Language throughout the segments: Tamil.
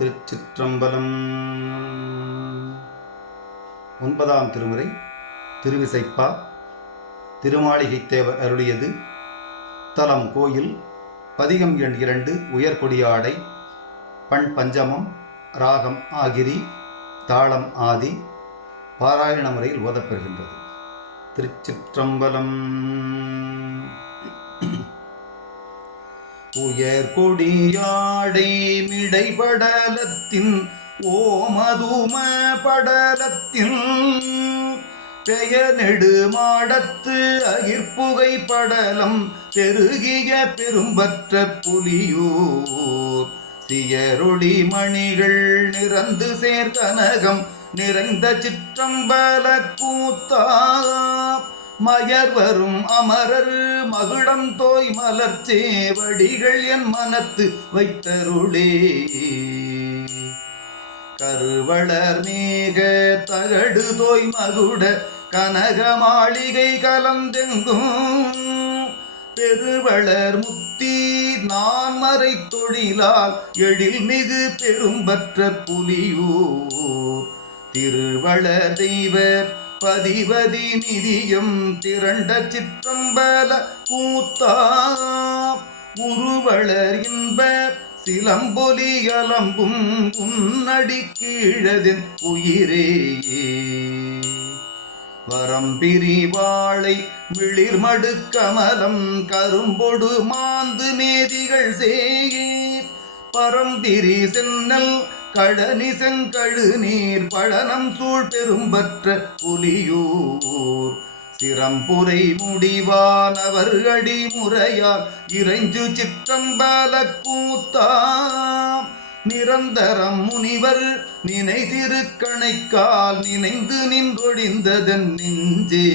திருச்சிற்றம்பலம். 9ஆம் திருமுறை திருவிசைப்பா. திருமாளிகைத்தேவர் அருளியது. தலம் கோயில். பதிகம் எண் 2 உயர்கொடியாடை. பண் பஞ்சமம். ராகம் ஆகிரி. தாளம் ஆதி. பாராயண முறையில் ஓதப்பெறுகின்றது. திருச்சிற்றம்பலம். உயர்கொடியாடை மிடைபடலத்தின் ஓமதும படலத்தின் பெயர் நெடுமாடத்து அகிர்புகை படலம் பெருகிய பெரும்பற்ற புலியூர் சியரொளி மணிகள் நிறந்து சேர்கனகம் நிறைந்த சிற்றம்பல கூத்தா மயர் வரும் அமரர் மகுடம் தோய் மலர்ச்சேவடிகள் என் மனத்து வைத்தருளே. கருவளர் மேக தகடு தோய் மகுட கனக மாளிகை கலந்தெங்கும் பெருவளர் முத்தி நான் மறை தொழிலால் எழில் மிகு பெரும்பற்ற புலியூர் திருவளர் தெய்வ பதிவதி நிதியம் திரண்ட சிற்றம்பல கூத்தா உருவளர் இன்ப சிலம்பொலி அலம்பும் உன்னடி கீழதின் உயிரே. வரம்பிரி வாழை மிளிர்மடு கமலம் கரும்பொடு மாந்து மேதிகள் சேயீர் பரம்பிரி சென்னல் கடனி செங்கழு நீர் பழனம் சூழ் பெரும்பற்ற புலியூர் சிரம்புரை முடிவானவர் அடி முறையால் இறைஞ்சு சிற்றம்பல கூத்தா நிரந்தரம் முனிவர் நினை திருக்கணைக்கால் நினைந்து நின்றொழிந்ததன் நெஞ்சே.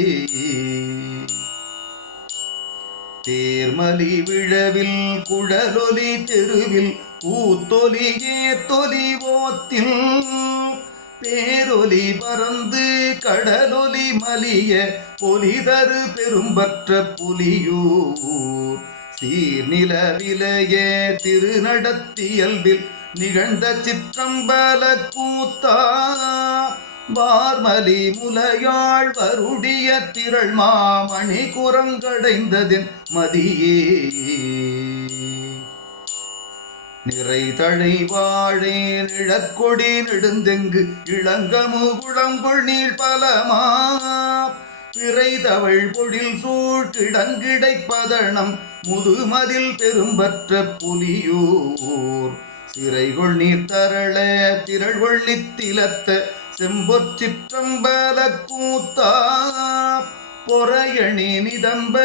தேர்மலி விழவில் குழலொலி தெருவில் கூத்தொலி ஏத்தொலி ஓத்தில் பேரொலி பறந்து கடலொலி மலிய பொலிதரு பெரும்பற்ற புலியூர் சீர்நில விலைய திருநடத்தியல்பில் நிகழ்ந்த சிற்றம்பல கூத்தா வார்மலி முலையாள் வருடிய திரள் மாமணி குரங்கடைந்ததின் மதியே. நிறை தழை வாழே நிழற்கொடி நெடுந்தெங்கு இளங்கமு குளங்கொள் நீள் பலமா பிறை தவழ் பொழில் சூழ்கிடங்கிடை பதனம் முதுமதில் பெரும்பற்ற புலியூர் சிறைகொள் நீர் தரள திரள்கொள் நித்திலத்த செம்பொற் சிற்றம்பல கூத்தா பொறையணி நிதம்ப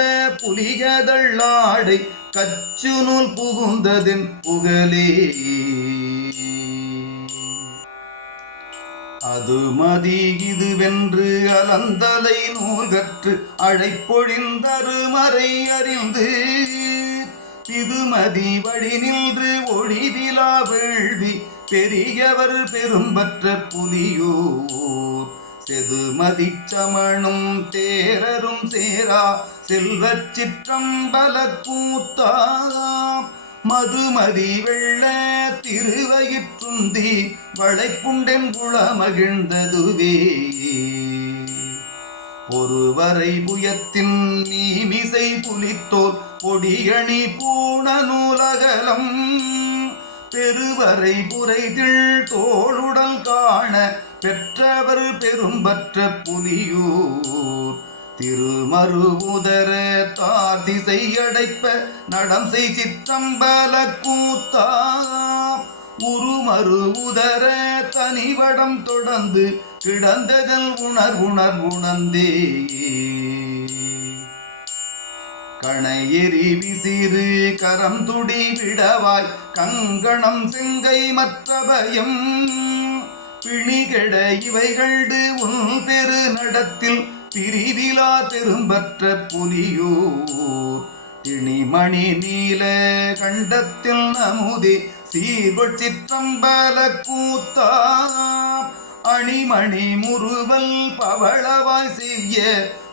புலிகதள்ளாடை கச்சு நூல் புகுந்ததின் புகழே. அது மதி இதுவென்று அலந்தலை நூல் கற்று அழைப்பொழிந்தருமறை அறிந்து இதுமதி வழி நின்று ஒளிவிலா வேள்வி பெரியவர் பெரும்பற்ற புலியூர் செதுமதி சமணும் தேரரும் சேரா செல்வச் சிற்றம்பல கூத்தா மதுமதி வெள்ள திருவயிற்றுந்தி வளைப்புண்டென் குளமகிழ்ந்ததுவே. ஒருவரை புயத்தின் நீமிசை புலித்தோர் பொடியணி பூண நூலகலம் பெருவரை புரைதிள் தோளுடல் காண பெற்றவர் பெரும்பற்ற புலியூர் திருமருவுதர தார் திசை அடைப்ப நடம் செய் சிற்றம்பல கூத்தா உருமரு உதர தனிவடம் தொடர்ந்து கிடந்ததல் உணர்ந்தே. கணையெறி விசிறு கரம் துடி விடவாய் கங்கணம் செங்கை மற்ற பயம் பிணிகெட இவைகள்டு உன் பெரு நடத்தில் பிரிவிலா பெரும்பற்ற புலியூர் திணிமணி நீல கண்டத்தில் நமுதே சீர்கொள் சிற்றம்பல கூத்தா அணிமணி முறுவல் பவளவாய் செய்ய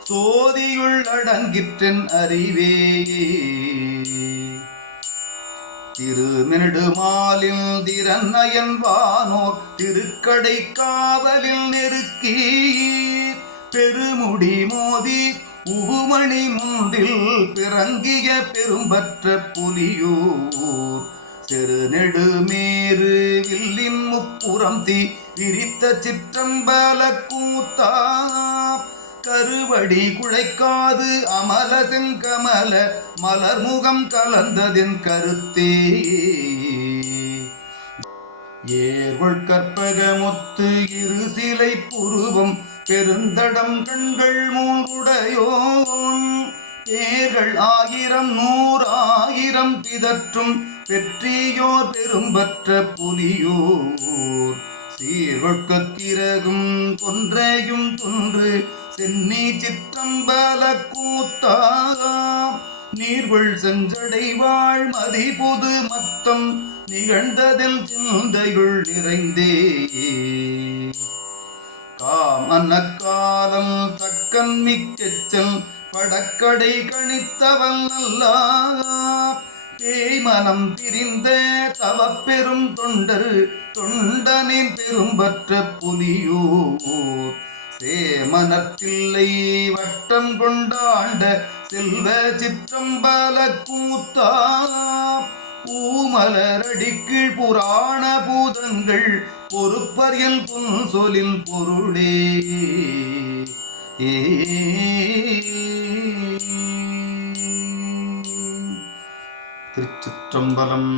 சோதியுள் அடங்கிற்றன் அறிவே. திருநெடுமாலில் திறநயன் வானோர் திருக்கடை காவலில் நெருக்கி பெருமுடி மோதி உவுமணி முன்றில் பிறங்கிய பெரும்பற்ற புலியூர் செருநெடுமேறு வில்லின் முப்புறம் தீ விரித்த சிற்றம்பல கூத்தா கருவடி குழைக்காது அமல செங்கமல மலர்முகம் கலந்ததென் கருத்தே ஏர்கொள் கற்பகமொத்து இரு சிலை புருவம் பெருந்தடம் கண்கள் மூன்றுடையோன் பேர்கள் 1000 100 பிதற்றும் பெற்றியோர் பெரும்பற்ற புலியோர் சீர்கொட்கிறகும் கொன்றையும் தொன்று சென்னி சிற்றம்பல கூத்தா நீர்வள் செஞ்சடை வாழ் மதி பொது மத்தம் நிகழ்ந்ததில் சிந்தையுள் நிறைந்தே காமனக்காலம் தக்கன் மிக்கச்சல் படக்கடை கணித்தவன் நல்லார் பேய்மனம் பிரிந்த தவப்பெரும் தொண்டர் தொண்டனின் பெரும்பற்ற புலியோர் சேமனத்தில்லை வட்டம் கொண்டாண்ட செல்வ சிற்றம்பல கூத்தா பூமலரடிக்கீழ் புராண பூதங்கள் பொறுப்பரியல் புன்சொலில் பொருளே திருச்சிற்றம்பலம்.